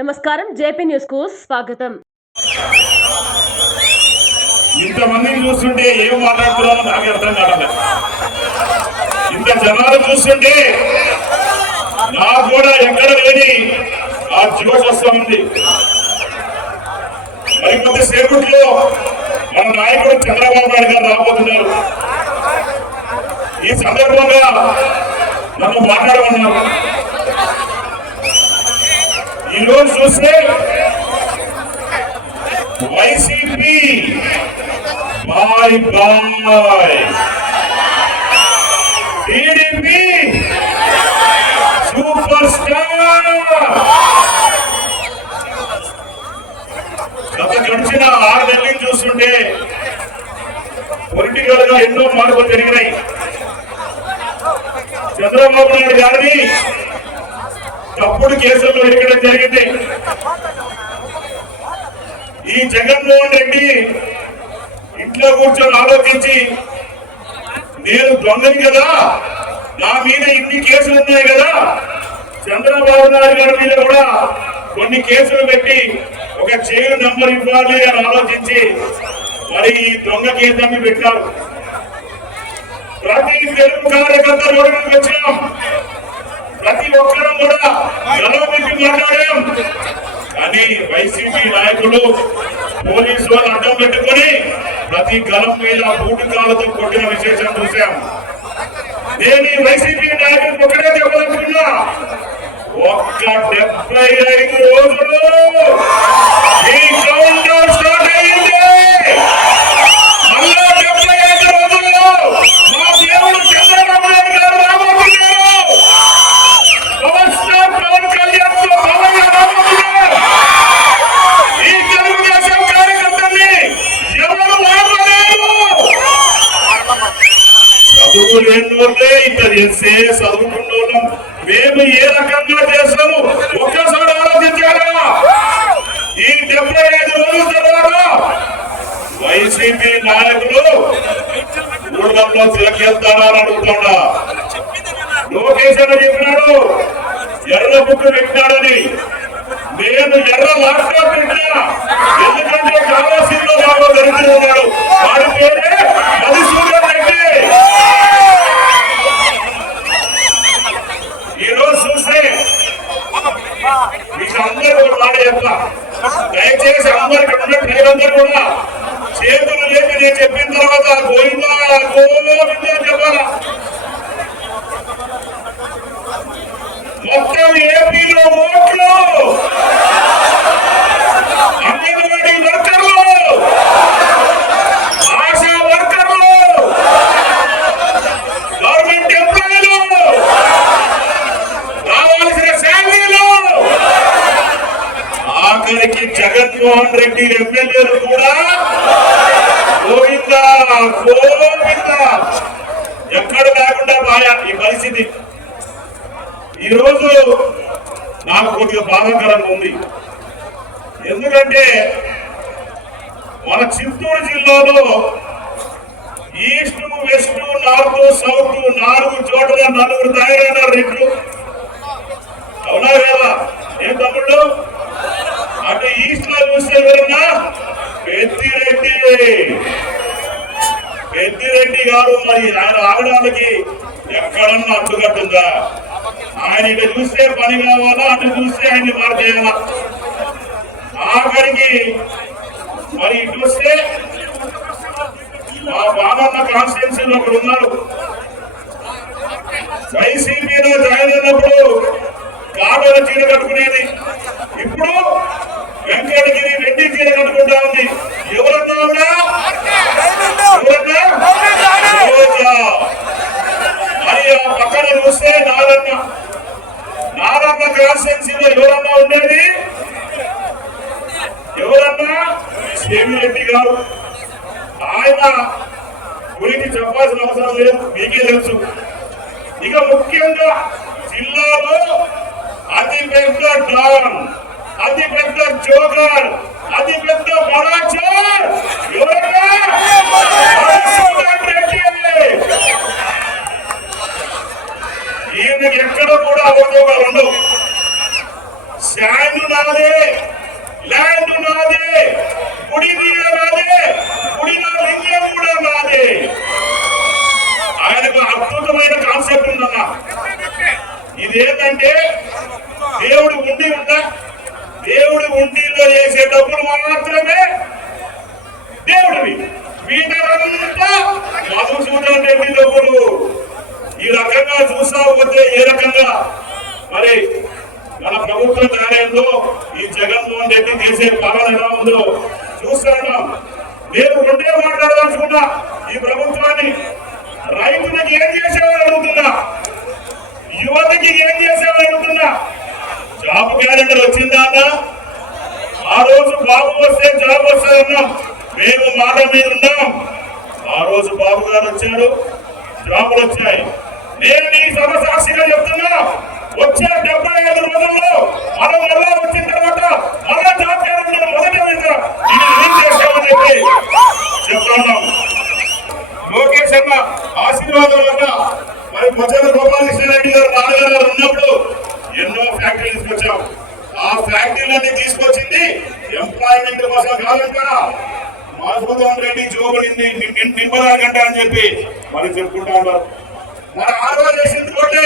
నమస్కారం జేపీ న్యూస్కు స్వాగతం. ఇంతమందిని చూస్తుంటే ఏం మాట్లాడుతున్నారో నాకు అర్థం కావట్లేదు. ఇంత జనాలు చూస్తుంటే నాకు కూడా ఎక్కడ లేని ఆ జోష్ వస్తా ఉంది. మరి కొద్దిసేపట్లో మన నాయకుడు చంద్రబాబు నాయుడు గారు రాబోతున్నారు. ఈ సందర్భంగా నన్ను మాట్లాడమన్నారు. ఈరోజు చూస్తే YCP bye bye. TDP super star. గత గడిచిన ఆరు నెలలు చూస్తుంటే పొలిటికల్గా ఎన్నో మార్పులు జరిగినాయి. చంద్రబాబు నాయుడు గారిని తప్పుడు కేసులు ఇరకడం జరిగింది. ఈ జగన్మోహన్ రెడ్డి ఇంట్లో కూర్చొని ఆలోచించి నేను దొంగని కదా నా మీద ఇన్ని కేసులు ఉన్నాయి కదా చంద్రబాబు నాయుడు గారి మీద కూడా కొన్ని కేసులు పెట్టి ఒక జైలు నంబర్ ఇవ్వాలి అని ఆలోచించి మరి ఈ దొంగ కేసాన్ని పెట్టారు. ప్రతి తెలుగు కార్యకర్త రోడ్డు వచ్చినాం ప్రతి ఒక్కరూ కూడా గలవెత్తి మాట్లాడాం. కానీ వైసీపీ నాయకులు పోలీసు వాళ్ళు అడ్డం పెట్టుకుని ప్రతి గలం మీద బూటకాలతో కొట్టిన విశేషం చూశాం. నేను వైసీపీ నాయకులు ఒకటే చెప్పదలుచుకున్నా ఒక్క డెబ్బై ఐదు రోజులు ఇంత చదువుకున్న మేము ఏ రకంగా చేస్తాము? ఒక్కసారి ఆలోచించారా? ఈ డెబ్బై ఐదు రోజుల తర్వాత వైసీపీ నాయకులు ఊళ్ళల్లో తిరగేస్తారా అని అడుగుతున్నా. లోకేష్ అని చెప్పినాడు ఎర్ర బుక్ పెట్టినాడని నేను ఎర్ర లాప్టాప్ పెట్టినా. ఎందుకంటే కావాల్సిందో బాగా దరిద్రున్నాడు వాడి పేరే మధుసూదన్ రెడ్డి ఈ రోజు చూస్తే మీకు అందరూ ఒక మాట చెప్తా. దయచేసి అందరికి ఉన్న ప్రజలందరూ కూడా చేతులు లేపి నేను చెప్పిన తర్వాత గోవిందా గోవిందా చెప్పాలా? జగన్మోహన్ ఎమ్మెల్యేలు కూడా? గోవింద గోవింద. ఎక్కడ లేకుండా బాయా ఈ పరిస్థితి. ఈ రోజు నాకు కొద్దిగా బాధాకరంగా ఉంది. ఎందుకంటే మన చిత్తూరు జిల్లాలో ఈస్ట్ వెస్ట్ నార్త్ సౌత్ నాలుగు చోట్ల నలుగురు తయారైన రెట్లు. అవునా కదా ఏం తమ్ముళ్ళు అటు ఈస్ట్లో చూస్తే ఎవరన్నా పెద్దిరెడ్డి. పెద్దిరెడ్డి గారు మరి ఆయన రావడానికి ఎక్కడన్నా అడ్డుకట్టుందా? ఆయన ఇటు చూస్తే పని కావాలా? అటు చూస్తే ఆయన్ని మార్చేయాలా ఆఖరికి మరి ఇటు వస్తే మా బాబన్న కాన్స్టిట్యున్సీలో ఒకడు ఉన్నారు వైసీపీలో జాయిన్ అయినప్పుడు కాటల చీర కట్టుకునేది. ఇప్పుడు వెంకటగిరి రెడ్డి చీర కట్టుకుంటా ఉంది. ఎవరన్నా ఉన్నా మరి ఆ పక్కన చూస్తే నారన్న. నారన్న కాన్స్టిట్యున్సీలో ఎవరన్నా ఉండేది? ఎవరన్నా? సేమిరెడ్డి గారు. ఆయన గురించి చెప్పాల్సిన అవసరం లేదు. మీకే తెలుసు. ఇక ముఖ్యంగా జిల్లాలో అతి పెద్ద డాన్ అతి పెద్ద జోకర్ అతి పెద్ద బడాచర్ ఈయనకి ఎక్కడ కూడా అవకాశాలు ఉండవు. శాండ్ ల్యాండ్ నాదే ల్యాండ్ నాదే గుడి నీడ నాదే గుడిలో లింగం కూడా నాదే. ఆయనకు అద్భుతమైన కాన్సెప్ట్ ఉందన్న. ఇదేంటంటే వచ్చే డబ్బులు మాత్రమే దేవుడివి. వీటంతా మధుసూదన్ రెడ్డి డబ్బులు ఈ రకంగా చూస్తా పోతే ఏ రకంగా? మరి మన ప్రభుత్వ కార్యంలో ఈ జగన్మోహన్ రెడ్డి చేసే పాలన ఎలా ఉందో చూస్తున్నాం నేను రెండే మాట్లాడాలనుకున్నా ఈ ప్రభుత్వాన్ని. రైతులకు ఏం చేసేవాళ్ళు అడుగుతున్నా? యువతకి ఏం చేసేవాళ్ళు అడుగుతున్నా? జాబ్ క్యాలెండర్ వచ్చిందా అన్నా? ఆ రోజు బాబు వస్తే జాబ్ వస్తాయన్నాం మేము మాట మీద ఉన్నాం. ఆ రోజు బాబు గారు వచ్చారు. జాబులు వచ్చాయి. నేను నీ సమసాక్షిగా చెప్తున్నా. వచ్చే డెబ్బై ఐదు రోజుల్లో మనం మళ్ళా వచ్చిన తర్వాత మళ్ళా జాబ్ క్యాలెండర్ మొదటి మీద ఇది రిలీజ్ చేస్తామని చెప్పి చెప్తున్నాం లోకేష్ అన్న ఆశీర్వాదం వల్ల మరి ప్రజలు గోపాలకృష్ణ రెడ్డి గారు నాన్నగారు ఉన్నప్పుడు ఎన్నో ఫ్యాక్టరీస్ వచ్చాం. ఆ ఫ్యాక్టరీలన్నీ తీసుకొచ్చింది ఎంప్లాయ్మెంట్ కోసం కాదంట మాధవరామ్ రెడ్డి జోబడింది నింపదాకంట అని చెప్పి మరి చెప్పుకుంటా ఉన్నారు. మరి ఆ రోజు వేసింది కోటే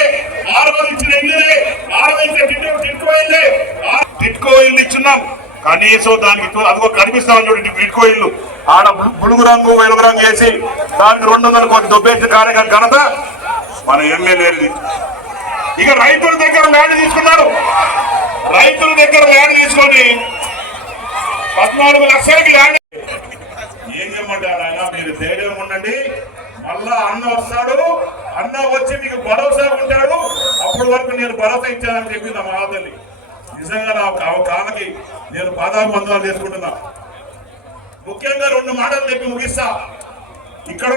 ఆ రోజు ఇచ్చిన ఇల్లులే ఆ రోజు ఇచ్చిన టిట్కో టిట్కో ఇల్లే. ఆ టిట్కో ఇల్లు ఇచ్చున్నాం. కనీసం దానికి తో- అదిగో కనిపిస్తా చూడండి టిట్కో ఇల్లు. ఆడ బులు- బులుగు రంగు వెలుగు రంగు వేసి దానికి రెండు వందల కోట్లు దొబ్బేసిన కార్యక్రమం ఘనత మన ఎమ్మెల్యేది ఇక రైతుల దగ్గర ల్యాండ్ తీసుకున్నారు రైతుల దగ్గర ల్యాండ్ తీసుకొని పద్నాలుగు లక్షలకి ల్యాండ్ ఏం చేయమంటారు ఆయన? మీరు ధైర్యం ఉండండి. మళ్ళా అన్న వస్తాడు. అన్న వచ్చి మీకు భరోసా ఉంటాడు. అప్పటి వరకు నేను భరోసా ఇచ్చానని చెప్పింది నా మహాతల్లి. నిజంగా నా ఆ కాలకి నేను పాదాభివందనాలు చేసుకుంటున్నా ముఖ్యంగా రెండు మాటలు చెప్పి ముగిస్తా. ఇక్కడ